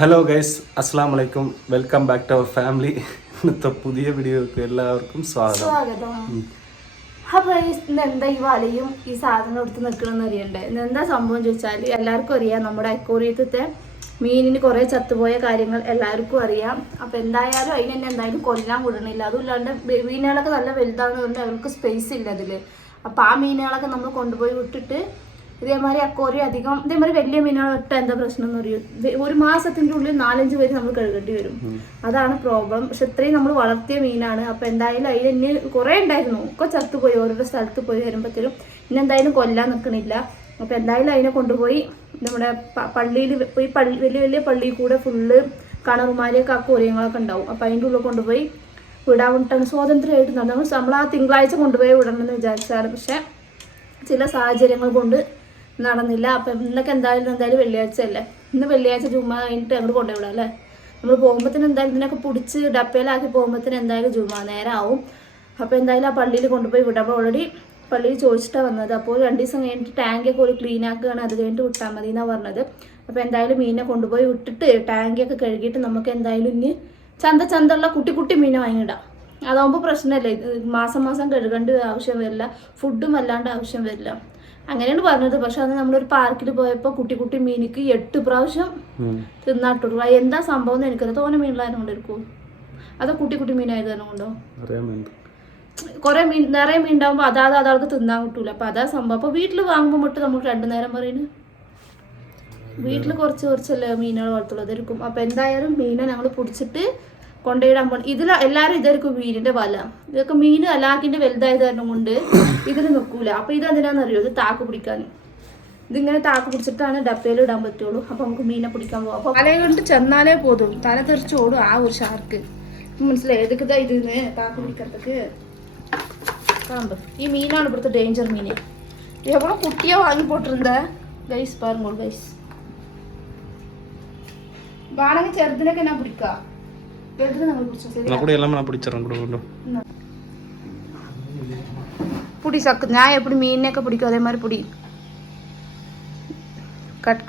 Hello guys, അസ്സാം വലൈക്കും. Welcome back to our family. ഇന്നത്തെ പുതിയ വീഡിയോക്ക് എല്ലാവർക്കും സ്വാഗതം. അപ്പൊ ഇന്ന് എന്താ ഈ വലയും ഈ സാധനം എടുത്ത് നിൽക്കണമെന്ന് അറിയണ്ടേ? ഇന്ന് എന്താ സംഭവം ചോദിച്ചാൽ എല്ലാവർക്കും അറിയാം, നമ്മുടെ അക്വേറിയത്തിലത്തെ മീനിന് കുറെ ചത്തുപോയ കാര്യങ്ങൾ എല്ലാവർക്കും അറിയാം. അപ്പൊ എന്തായാലും അതിന് തന്നെ എന്തായാലും കൊല്ലാൻ വിടണില്ല. അതുമില്ലാണ്ട് മീനുകളൊക്കെ നല്ല വലുതാണെന്നുണ്ട്, അവർക്ക് സ്പേസ് ഇല്ല അതില്. അപ്പൊ ആ മീനുകളൊക്കെ നമ്മൾ കൊണ്ടുപോയി വിട്ടിട്ട് ഇതേമാതിരി അക്വേറിയം അധികം ഇതേമാതിരി വലിയ മീനുകൾ ഇട്ട എന്താ പ്രശ്നം എന്ന് പറയും, ഒരു മാസത്തിന്റെ ഉള്ളിൽ 4-5 പേര് നമ്മൾ കഴുകേണ്ടി വരും. അതാണ് പ്രോബ്ലം. പക്ഷെ ഇത്രയും നമ്മൾ വളർത്തിയ മീനാണ്. അപ്പൊ എന്തായാലും അതിൽ ഇനി കുറെ ഉണ്ടായിരുന്നു, ഒക്കെ ചത്തുപോയി ഓരോരോ സ്ഥലത്ത് പോയി വരുമ്പോഴത്തേനും. ഇനി എന്തായാലും കൊല്ലാൻ നിൽക്കണില്ല. അപ്പൊ എന്തായാലും അതിനെ കൊണ്ടുപോയി നമ്മുടെ പള്ളിയിൽ ഈ വലിയ വലിയ പള്ളിയിൽ കൂടെ ഫുള്ള് കണറുമാരിയൊക്കെ അക്വേറിയങ്ങളൊക്കെ ഉണ്ടാവും. അപ്പൊ അതിൻ്റെ ഉള്ളിൽ കൊണ്ടുപോയി വിടാൻ വേണ്ടിയിട്ടാണ് സ്വാതന്ത്ര്യമായിട്ട് നടന്നത്. നമ്മൾ ആ തിങ്കളാഴ്ച കൊണ്ടുപോയി വിടണമെന്ന് വിചാരിച്ചാണ്, പക്ഷെ ചില സാഹചര്യങ്ങൾ കൊണ്ട് നടന്നില്ല. അപ്പം ഇന്നൊക്കെ എന്തായാലും വെള്ളിയാഴ്ച അല്ലേ, ഇന്ന് വെള്ളിയാഴ്ച ജുമ കഴിഞ്ഞിട്ട് അങ്ങോട്ട് കൊണ്ടുവിടാം അല്ലേ. നമ്മൾ പോകുമ്പോഴത്തേന് എന്തായാലും ഇതിനൊക്കെ പിടിച്ച് ഡപ്പയിലാക്കി പോകുമ്പോഴത്തേന് എന്തായാലും ജുമ നേരം ആവും. അപ്പോൾ എന്തായാലും ആ പള്ളിയിൽ കൊണ്ടുപോയി വിടാം. അപ്പോൾ ഓൾറെഡി പള്ളിയിൽ ചോദിച്ചിട്ടാണ് വന്നത്. അപ്പോൾ 2 ദിവസം കഴിഞ്ഞിട്ട് ടാങ്കൊക്കെ ഒരു ക്ലീൻ ആക്കുകയാണ്, അത് കഴിഞ്ഞിട്ട് വിട്ടാൽ മതി എന്നാണ് പറഞ്ഞത്. അപ്പോൾ എന്തായാലും മീനെ കൊണ്ടുപോയി വിട്ടിട്ട് ടാങ്കൊക്കെ കഴുകിയിട്ട് നമുക്ക് എന്തായാലും ഇനി ചന്തയുള്ള കുട്ടി മീനെ വാങ്ങിയിടാം. അതാകുമ്പോൾ പ്രശ്നമല്ലേ, മാസം കഴുകേണ്ട ആവശ്യം വരില്ല, ഫുഡും വല്ലാണ്ട് ആവശ്യം വരില്ല. അങ്ങനെയാണ് പറഞ്ഞത്. പക്ഷെ അത് നമ്മളൊരു പാർക്കിൽ പോയപ്പോൾ കുട്ടി മീനിക്ക് 8 പ്രാവശ്യം തിന്നാട്ടുള്ളൂ. എന്താ സംഭവം എന്ന് എനിക്കറിയാം. തോനെ മീനുള്ളതിനെ കൊണ്ടിരിക്കും, അതോ കുട്ടി മീനായത് കാരണം കൊണ്ടോ? കുറെ മീൻ നിറയെ മീൻ ഉണ്ടാകുമ്പോൾ അതാൾക്ക് തിന്നാൻ കിട്ടൂല. അപ്പൊ അതാ സംഭവം. അപ്പൊ വീട്ടിൽ വാങ്ങുമ്പോൾ മട്ട് നമുക്ക് 2 നേരം പറയുന്നത്, വീട്ടിൽ കുറച്ചല്ലേ മീനുകൾ വളർത്തുള്ളൂ, അതായിരിക്കും. അപ്പൊ എന്തായാലും മീനെ ഞങ്ങൾ പിടിച്ചിട്ട് കൊണ്ടുപോയിടാൻ പോകണം. ഇതിൽ എല്ലാവരും ഇതായിരിക്കും മീനിന്റെ വല. ഇതൊക്കെ മീൻ അലാക്കിന്റെ വലുതായത് കാരണം കൊണ്ട് ഇതിൽ നിൽക്കൂല. അപ്പൊ ഇതെന്തിനാണെന്നറിയോ, ഇത് താക്ക് പിടിക്കാൻ. ഇതിങ്ങനെ താക്ക് പിടിച്ചിട്ടാണ് ഡപ്പയിൽ ഇടാൻ പറ്റുള്ളൂ. അപ്പൊ നമുക്ക് മീനെ പിടിക്കാൻ പോകാം. അപ്പൊ തലയെ കൊണ്ട് ചെന്നാലേ പോതുള്ളൂ, തല തെറിച്ചോടും ആ ഒരു ഷാർക്ക്. മനസ്സിലായി ഏതൊക്കെ ഇതിന്ന് താക്ക് പിടിക്കത്തൊക്കെ കാണുമ്പോ. ഈ മീനാണ് ഇവിടുത്തെ ഡേഞ്ചർ മീന്. എവിടെ കുട്ടിയെ വാങ്ങി പോട്ടിരുന്ന ഗൈസ് പാരുമ്പോൾ ഗൈസ് വേണമെങ്കിൽ ചെറുതിനൊക്കെ ഞാൻ പിടിക്കാം. പുടി സക്ക് ഞാൻ എപ്പടി മീനിനെയൊക്കെ പിടിക്കും അതേമാതിരി പിടി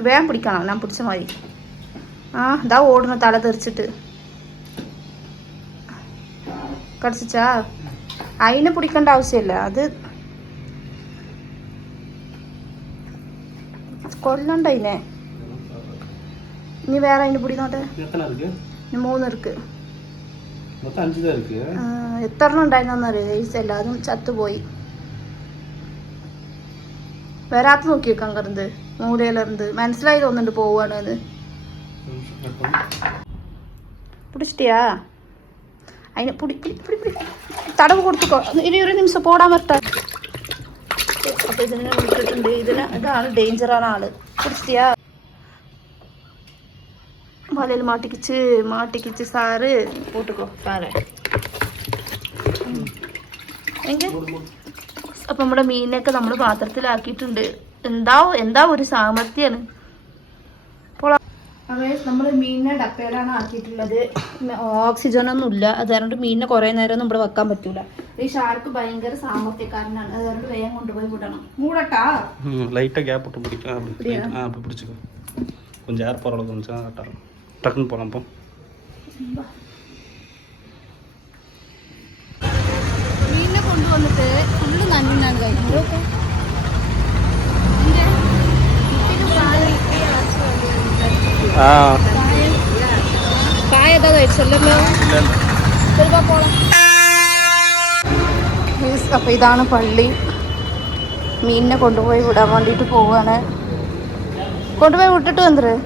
വേഗം പിടിക്കണം. ഞാൻ പിടിച്ച മാതിരി ഇതാ ഓടണം തല തെറിച്ചിട്ട്. കടിച്ചാ അതിനെ പിടിക്കേണ്ട ആവശ്യമില്ല, അത് കൊല്ലണ്ട അതിനെ. ഇനി വേറെ അതിന് പിടിന്നോട്ടെ. 3 ഇருக்கு. എത്ര ഉണ്ടായിരുന്നറിയോ, എല്ലാതും ചത്തുപോയി. വരാത്ത നോക്കി വെക്കാൻ കറന്ത് മൂലയിലിറന്ത് മനസ്സിലായി തോന്നുന്നുണ്ട് പോവാണ് അത്. പിടിച്ചിട്ടിയാ അതിനെ തടവ് കൊടുത്തുക്കോ. ഇനി ഒരു നിമിഷം പോടാൻ പറ്റാ. അപ്പൊ ഇതിനെ വിട്ടിട്ടുണ്ട്. ഇതാണ് ഡേഞ്ചറാണ് ആള്. പിടിച്ചിട്ടിയാ വലയിൽ മാട്ടിക്കിച്ച് സാറ് കൂട്ടുക്കോ സാറേ. അപ്പൊ നമ്മുടെ മീനൊക്കെ നമ്മൾ പാത്രത്തിലാക്കിയിട്ടുണ്ട്. എന്താ ഒരു സാമർത്ഥ്യാണ്. നമ്മൾ മീനിനെ ഡപ്പയിലാണ് ആക്കിയിട്ടുള്ളത്. ഓക്സിജനൊന്നും ഇല്ല, അതുകൊണ്ട് മീനിനെ കുറെ നേരം ഒന്നും ഇവിടെ വെക്കാൻ പറ്റൂല. ഈ ഷാർക്ക് ഭയങ്കര സാമർത്ഥ്യക്കാരനാണ്, അതുകൊണ്ട് വേഗം കൊണ്ടുപോയി വിടണം. മൂടട്ടാ லைட்டா கேப் விட்டு பிடிக்கும். அப்படி அப்படி பிடிச்சிக்கோ. கொஞ்சம் ஏர் போற அளவுக்கு கொஞ்சம் கரெக்டாக டக்குன்னு போகலாம். இப்போ മീനിനെ കൊണ്ടുവന്നിട്ട് ഫുള്ള് നന്നാണ് കഴിക്കുന്നത്. കായ ഏതാ കഴിച്ചല്ലോ. അപ്പൊ ഇതാണ് പള്ളി. മീനിനെ കൊണ്ടുപോയി വിടാൻ വേണ്ടിയിട്ട് പോവാണ്. കൊണ്ടുപോയി വിട്ടിട്ട് വന്നിട്ട്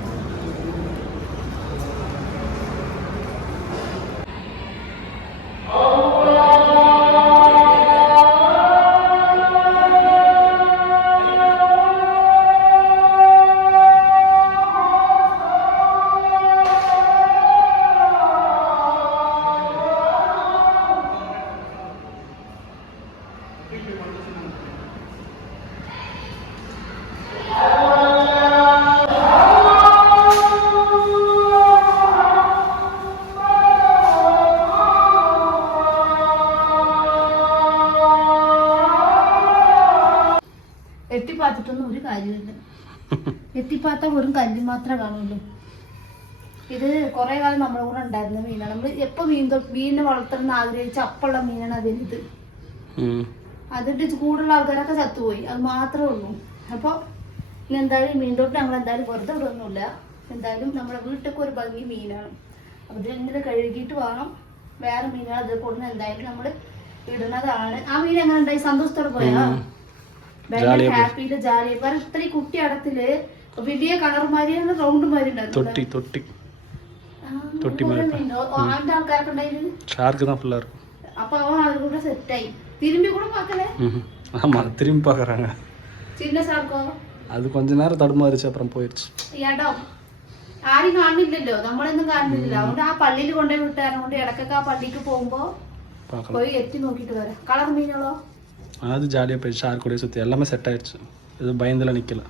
എത്തിപ്പാത്തിട്ടൊന്നും ഒരു കാര്യമില്ല. എത്തിപ്പാത്ത വെറും കല്ല് മാത്രമേ കാണുള്ളൂ. ഇത് കുറെ കാലം നമ്മളെ കൂടെ ഉണ്ടായിരുന്ന മീനാണ്. നമ്മൾ എപ്പോ മീനിനെ വളർത്തണം ആഗ്രഹിച്ച അപ്പുള്ള മീനാണ് അതിനിത്. അതിട്ട് കൂടുതലുള്ള ആൾക്കാരൊക്കെ ചത്തുപോയി, അത് മാത്രമേ ഉള്ളൂ. അപ്പോൾ ഇനി എന്തായാലും മീൻ തൊട്ട് ഞങ്ങൾ എന്തായാലും വെറുതെ വിടുന്നില്ല. എന്തായാലും നമ്മുടെ വീട്ടിലൊക്കെ ഒരു ഭംഗി മീനാണ്. അപ്പോൾ ഇതിനെ കഴുകിയിട്ട് വേണം വേറെ മീനുകൾ അത് കൊടുന്ന് എന്തായാലും നമ്മൾ ഇടുന്നതാണ്. ആ മീൻ എങ്ങനെ ഉണ്ടായി? സന്തോഷത്തോടെ പോയാ ഹാപ്പിയില് ജാലി. വേറെ ഇത്രയും കുട്ടി അടത്തില് വലിയ കളർമാരിയാണ് റൗണ്ട് മാരി ഉണ്ടായിരുന്നു. അവന്റെ ആൾക്കാരൊക്കെ ഉണ്ടായിരുന്നു. അപ്പൊ അവൻ അതുകൂടെ സെറ്റായി. തിരുമ്പി കൂടെ പാക്കലേ திரும்பி பார்க்குறாங்க. சின்ன சார்க்கோ அது கொஞ்ச நேரம் தடுமாறிச்சு, அப்புறம் போயிடுச்சு. ഇടം ആരും കാണുന്നില്ലല്ലോ, നമ്മളൊന്നും കാണുന്നില്ല. അതുകൊണ്ട് ആ പള്ളിയിൽ കൊണ്ടുപോയി വിട്ടാരും കൊണ്ട് ഇടക്കൊക്കെ ആ പള്ളിക്ക് പോകുമ്പോ പോയി എത്തി നോക്കിട്ട് വരാം. കളർ മീനുകളോ? அது ஜாலியாக போயிடுச்சு. ஷார்க் கூட சுற்றி எல்லாமே செட் ஆயிடுச்சு. இது பயந்துலாம் நிற்கல.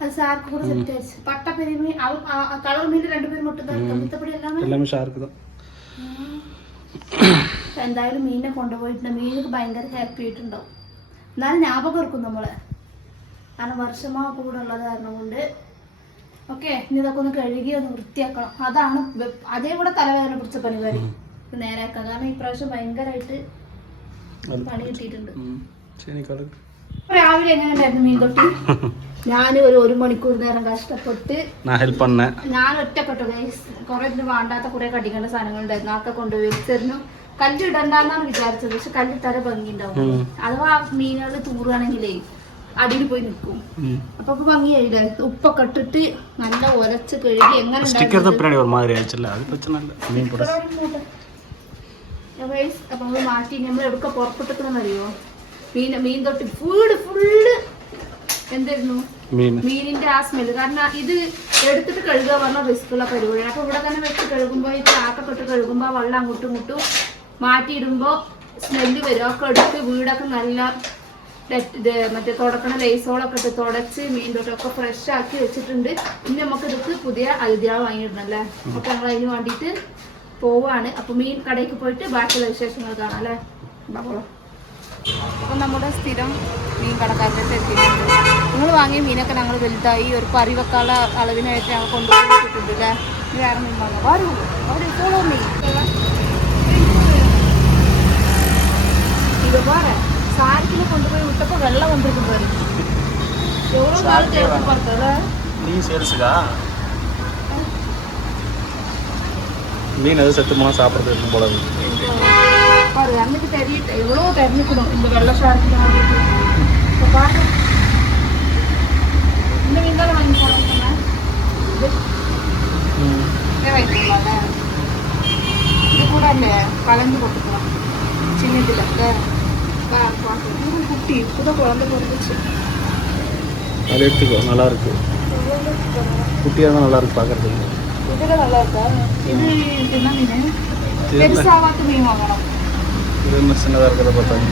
அது ஷார்க் கூட செட் ஆயிடுச்சு. பட்ட பெரிய மீன் കളർ മീൻ രണ്ടുപേരും மட்டும்தான். മിത്തപ്പടി எல்லாமே ஷார்க் தான். എന്തായാലും മീനിനെ കൊണ്ടുപോയിട്ടുണ്ട്. മീനൊക്കെ ഭയങ്കര ഹാപ്പി ആയിട്ടുണ്ടാവും. എന്നാലും ஞாபகம் இருக்கும் നമ്മളെ, കാരണം വർഷമാ കൂടെ ഉള്ളത് കാരണം കൊണ്ട്. ഓക്കെ, ഇനി ഇതൊക്കെ ഒന്ന് കഴുകി ഒന്ന് വൃത്തിയാക്കണം. അതാണ് അതേകൂടെ തലവേദന പിടിച്ച പരിപാടി നേരെയാക്കാം. കാരണം ഈ പ്രാവശ്യം ഭയങ്കരമായിട്ട് പണി കിട്ടിയിട്ടുണ്ട്. രാവിലെ എങ്ങനെ ഉണ്ടായിരുന്നു മീൻ തൊട്ടി? ഞാൻ ഒരു മണിക്കൂർ നേരം കഷ്ടപ്പെട്ട് ഞാൻ ഒറ്റപ്പെട്ടു. കുറെ വേണ്ടാത്ത കുറെ കടിക്കേണ്ട സാധനങ്ങൾ ഉണ്ടായിരുന്നു. അതൊക്കെ കൊണ്ടുപോയി വെച്ചിരുന്നു. കല്ലിടണ്ടെന്നാണ് വിചാരിച്ചത്, പക്ഷെ കല്ലിട്ടാരെ ഭംഗി ഉണ്ടാവും. അഥവാ മീനുകൾ തൂറുകയാണെങ്കിലേ അടിയിൽ പോയി നിൽക്കും. അപ്പൊ ഭംഗിയായില്ലേ? ഉപ്പൊക്കെ ഇട്ടിട്ട് നല്ല ഉരച്ച് കഴുകി എങ്ങനെ അപ്പൊ നമ്മൾ മാറ്റി നമ്മൾ എവിടെ പുറപ്പെട്ടിട്ടുണ്ടെന്നറിയോ? മീൻ തൊട്ട് ഫുള്ള് എന്തായിരുന്നു മീനിന്റെ ആ സ്മെല്ല്. കാരണം ഇത് എടുത്തിട്ട് കഴുകുക പറഞ്ഞാൽ റിസ്ക്കുള്ള പരിപാടിയാണ്. അപ്പൊ ഇവിടെ തന്നെ വെച്ച് കഴുകുമ്പോ ഈ ചാക്കൊക്കെ ഇട്ട് കഴുകുമ്പോ ആ വെള്ളം അങ്ങോട്ടും ഇങ്ങോട്ടും മാറ്റിയിടുമ്പോ സ്മെല്ല് വരും. ഒക്കെ എടുത്ത് വീടൊക്കെ നല്ല മറ്റേ തുടക്കണ ലൈസോളൊക്കെ ഇട്ട് തുടച്ച് മീൻ തൊട്ടൊക്കെ ഫ്രഷ് ആക്കി വെച്ചിട്ടുണ്ട്. ഇനി നമുക്ക് ഇതൊക്കെ പുതിയ അതിഥികൾ വാങ്ങിയിടണല്ലേ. അപ്പൊ ഞങ്ങൾ അതിന് വേണ്ടിയിട്ട് പോവാണ്. അപ്പൊ മീൻ കടയ്ക്ക് പോയിട്ട് ബാക്കിയുള്ള വിശേഷങ്ങൾ കാണാം അല്ലേ. അപ്പം നമ്മുടെ സ്ഥിരം മീൻ കടക്കാരുടെ എത്തിയിട്ടുണ്ട്. നിങ്ങൾ വാങ്ങിയ മീനൊക്കെ ഞങ്ങൾ വലുതായി ഒരു കറി വെക്കാനുള്ള അളവിനായിട്ട് ഞങ്ങൾ കൊണ്ടുപോയിട്ടുണ്ട് അല്ലേ. ഇത് വേറെ മീൻ വാങ്ങാം. വരൂ അവിടെ ഇപ്പോഴോ മീൻ ഇത് വേറെ സാരിക്കിനെ കൊണ്ടുപോയി വിട്ടപ്പോൾ വെള്ളം കൊണ്ടിരിക്കുന്നു. എവ്വളോ നാൾ தேவைப்படுது நீ சேல்ஸுக்கா மீன் அது செத்து போனால் சாப்பிட்றது இருக்கும் போல பாரு. அன்னைக்கு தெரியல எவ்வளோ தெரிஞ்சுக்கணும் இந்த வெள்ளை ஷார்க்கில் வாங்கிட்டு. இப்போ பாருங்க இந்த மீன் தான் வாங்கி போடணும். இது வாங்கிக்கலாம்ல. இது கூட இல்லை கலந்து போட்டுக்கலாம் சின்னதில். குட்டி இப்போதான் குழந்தை பிறந்துச்சு. அது எடுத்துக்கோ, நல்லா இருக்கு. குட்டியாக தான் நல்லா இருக்கு பார்க்கறதுக்கு. இதில் நல்லா இருக்கா? இது என்ன மீன்? பெருசாவாத்து மீன் வாங்கணும். இது என்ன சின்னதாக இருக்கிறத பார்த்தாங்க.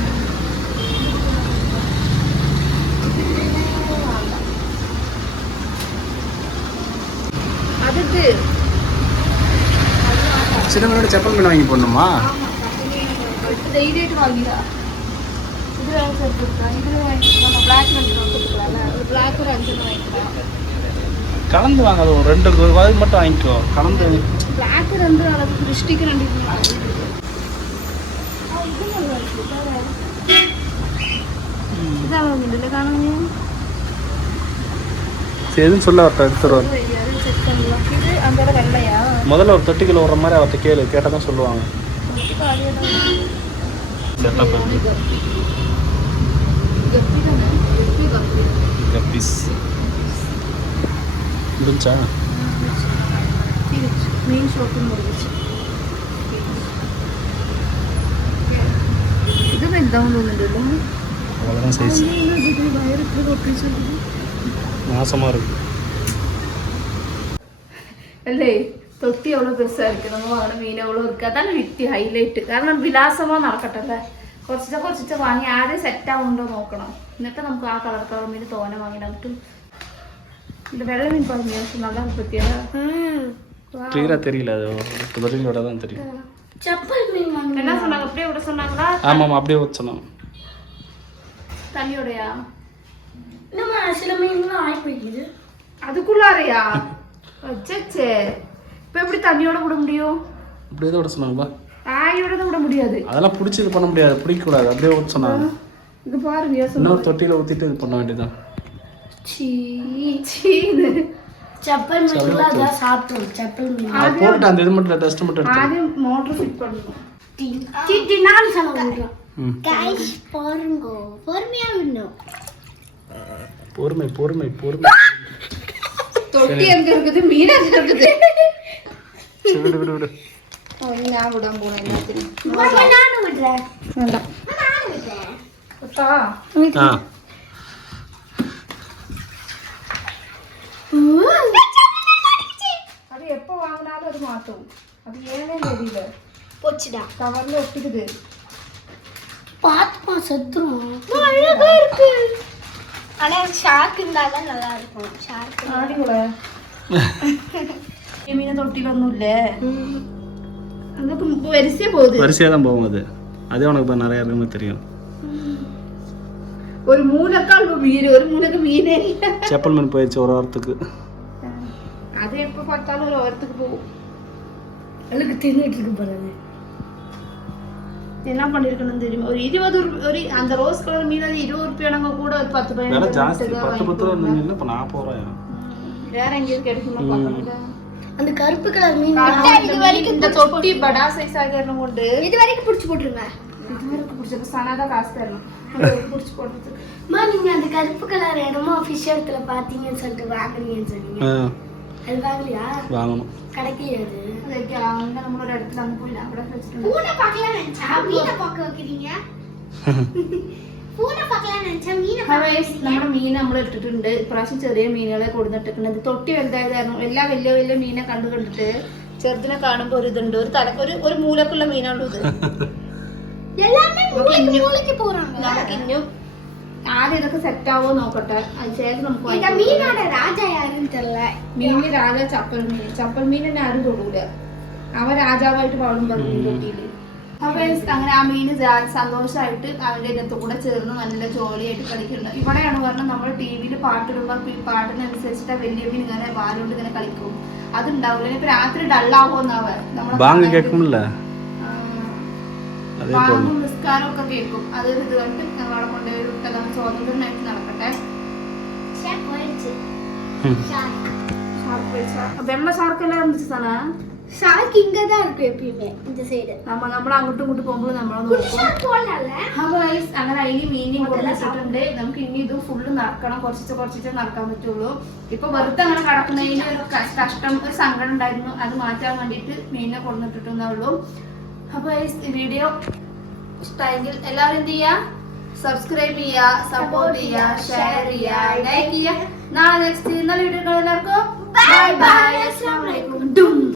அதுக்கு சின்ன மீனோட செப்பல் மீன் வாங்கி போடணுமா? தைரியட்டு வாங்கிடா. இது வேலை சேர்த்துருக்கா. இது நம்ம பிளாக் ரெண்டு கொடுத்துக்கலாம்ல. ஒரு பிளாக் ஒரு 5 வாங்கிக்கலாம். கலந்து வாங்க. அது ஒரு 2 ரூபாய் மட்டும் வாங்கிக்கோ. கலந்து பிளாக் 2 அளவு திருஷ்டிக்கு 2 இது நல்லா இருக்கு. இதான் மீன்ல காணுங்க. சரின்னு சொல்ல வரட்ட எடுத்துருவாங்க. செக் பண்ணலாம். இது அங்கட வெள்ளையா? முதல்ல ஒரு 30 கிலோ வர மாதிரி அவர்கிட்ட கேட்டா தான் சொல்லுவாங்க. செட்டப் கப்பீஸ் முடிஞ்சா மீன் ஷோப்பிங் முடிஞ்சிச்சு. ഇത് വലുതാവുന്നുണ്ടല്ലോ. அவ்வளோதான் சைஸ். மாசமாக இருக்கு അല്ലേ? തൊട്ടി എவ்வளோ பெருசாக இருக்குது. நம்ம வாங்கின மீன் எவ்வளோ இருக்குது. அதான் வித்தி ஹைலைட்டு. കാരണം വിലാസமாக നടക്കട്ടെ അല്ലേ. കുറച്ച് വാങ്ങി ആദ്യം സെറ്റാവുണ്ടോ നോക്കണം. എന്നിട്ട് നമുക്ക് ആ കളർ മീൻ തോനെ വാങ്ങിയിട്ട് இந்த வெள்ளை மீன் பாருங்க நல்லா பத்தியா. கிளியரா தெரியல. அது துவரியோட தான் தெரியும். செப்பல் மீன் வாங்க. என்ன சொன்னாங்க? அப்படியே விட சொன்னாங்களா? ஆமாம் அப்படியே விட சொன்னாங்க. தண்ணியோடயா? நம்ம சில மீன்லாம் ஆகி போயிடுது அதுக்குள்ளாரையா? அச்சே இப்போ எப்படி தண்ணியோட விட முடியும்? அப்படியே தான் விட சொன்னாங்க. ஆயோட தான் விட முடியாது. அதெல்லாம் பிடிச்சி இது பண்ண முடியாது, பிடிக்கக்கூடாது, அப்படியே ஊற்ற சொன்னாங்க. இது பாருங்க, இன்னொரு தொட்டியில் ஊற்றிட்டு இது பண்ண வேண்டியதான். செப்பல் மீன்ல அதான் சாப்பிட்டோம். செப்பல் மீன் அது போட்டுட்டு அந்த இது மட்டும் டஸ்ட் மட்டும் எடுத்து ஆദ്യം மோட்டர் ஃபிட் பண்ணணும். நாலு சொல்லுங்க. गाइस பாருங்க, பொறுமையா விடணும். பொறுமை பொறுமை பொறுமை. தொட்டி எங்க இருக்குது, மீன் எங்க இருக்குது? சரி விடு விடு விடு. நான் விடாம போனேன் எல்லாத்தையும். நானும் விடுறேன். வேண்டாம். நானும் விடுறேன். அத்தா ஆ அது எப்போ வாங்கினாலும் அது மாற்றும். அது ஏனே தெரியல. போச்சுடா. கவர்ல ஒட்டிக்குது. பாத்துப்பா செத்துரும். அழகா இருக்கு. ஆனா ஷார்க் இருந்தாதான் நல்லா இருக்கும். ஷார்க் ஆடிக்குள்ள மீன தொட்டிலொന്നും இல்ல. அதுக்கு வரிசையா போகுது. வரிசையாக தான் போகும் அது. அதே உனக்கு இப்போ நிறையா இருக்குன்னு தெரியும். ஒரு மூலக்கால் மீன், ஒரு மூலக்கு மீனே இல்ல. செப்பல் மீன் போயிடுச்சு ஒரு வாரத்துக்கு. அது எப்ப பார்த்தாலும் ஒரு வாரத்துக்கு போகும். எனக்கு தின்னுட்டு இருக்கு பாருங்க. என்ன பண்ணிருக்கணும் தெரியுமா? ஒரு 20 ஒரு அந்த ரோஸ் கலர் மீன் அது 20 ரூபாய் கூட ஒரு 10 விலை ரூபாய் ஜாஸ்தி, 10 ரூபா இல்லை, இப்போ 40 ரூபாயா? வேற எங்கேயும் கிடைக்குமா பார்க்கணும். அந்த கருப்பு கலர் மீன் இது வரைக்கும் இந்த தொட்டி படா சைஸ் ஆகிடணும் கொண்டு இது வரைக்கும் புடிச்சு போட்டுருங்க. இது வரைக்கும் பிடிச்சப்ப சனாதான் காசு தரணும் பிடிச்சி போடுறதுக்கு. அம்மா நீங்க அந்த கருப்பு கலர் என்னமோ ஃபிஷ் இடத்துல பாத்தீங்கன்னு சொல்லிட்டு வாங்குறீங்கன்னு சொன்னீங்க. அது வாங்கலையா? வாங்கணும். கிடைக்காது. அதுக்கு அவங்க நம்மளோட இடத்துல அங்கே போய் நான் கூட வச்சுட்டு பூனை பார்க்கலாம் நினைச்சா மீனை பார்க்க வைக்கிறீங்க. പൂനെ പക്കലാണ് നമ്മുടെ മീൻ നമ്മൾ ഇട്ടിട്ടുണ്ട്. ഇപ്രാവശ്യം ചെറിയ മീനുകളെ കൊടുത്തിട്ടുണ്ട്. തൊട്ടി വലുതായതായിരുന്നു. എല്ലാം വലിയ വലിയ മീനെ കണ്ടിട്ട് ചെറുതിനെ കാണുമ്പോ ഒരു ഇതുണ്ട്. ഒരു തലക്ക് ഒരു മൂലക്കുള്ള മീനാണല്ലോ ഇത്. നമുക്ക് ഇന്നും ആദ്യം ഇതൊക്കെ സെറ്റ് ആവോ നോക്കട്ടെ. അതിനുശേഷം നമുക്ക് മീന് രാജ ചപ്പൽ മീൻ. ചപ്പൽ മീൻ തന്നെ ആരും തൊടൂല. അവൻ രാജാവായിട്ട് പാടും പറഞ്ഞു തൊട്ടിയില്. അപ്പൊ അങ്ങനെ ആ മീന് സന്തോഷമായിട്ട് അവന്റെ ഇനത്തു കൂടെ ചേർന്ന് നല്ല ജോലിയായിട്ട് കളിക്കുന്നുണ്ട്. ഇവിടെയാണ് പറഞ്ഞത് നമ്മൾ ടിവിയിൽ പാട്ടിടുമ്പോ പാട്ടിനനുസരിച്ചിട്ട് വലിയ മീൻ ഇങ്ങനെ വാലുകൊണ്ട് ഇങ്ങനെ കളിക്കും. അതുണ്ടാവില്ല. ഇപ്പൊ രാത്രി ഡള്ളാവോന്നാവ ബാങ്കും നിസ്കാരം ഒക്കെ കേൾക്കും. അത് ഇത് കണ്ട് ഞങ്ങളവിടെ കൊണ്ടുപോയി വിട്ടതാണ്. സ്വാതന്ത്ര്യമായിട്ട് നടക്കട്ടെ. വെള്ള ഷാർക്കെല്ലാം இருந்துச்சுதானா? ஷார்க் இங்க தான் இருக்கு எப்பயுமே இந்த சைடு. നമ്മൾ അങ്ങോട്ടും ഇങ്ങോട്ടും പോകുമ്പോൾ നമ്മളെ നോക്കും. അങ്ങനെ അതിന് മീനിങ് കൊടുത്തിട്ടുണ്ട്. നമുക്ക് ഇനി ഇത് ഫുള്ള് നടക്കണം. കുറച്ചിട്ട് നടക്കാൻ പറ്റുള്ളൂ. ഇപ്പൊ വെറുതെ അങ്ങനെ കടക്കുന്നതിന് ഒരു കഷ്ടം, ഒരു സങ്കടം ഉണ്ടായിരുന്നു. അത് മാറ്റാൻ വേണ്ടിയിട്ട് മീനിനെ കൊടുത്തിട്ടുണ്ടെന്നേ ഉള്ളൂ. അപ്പൊ ഈ വീഡിയോ ഇഷ്ടമായെങ്കിൽ എല്ലാവരും എന്ത് ചെയ്യുക? സബ്സ്ക്രൈബ് ചെയ്യുക, സപ്പോർട്ട് ചെയ്യുക, ഷെയർ ചെയ്യുക, ലൈക്ക് ചെയ്യുക. നാളെ നെക്സ്റ്റ് നല്ല വീഡിയോ എല്ലാവർക്കും ബൈ ബൈ. അസ്സലാമു അലൈക്കും.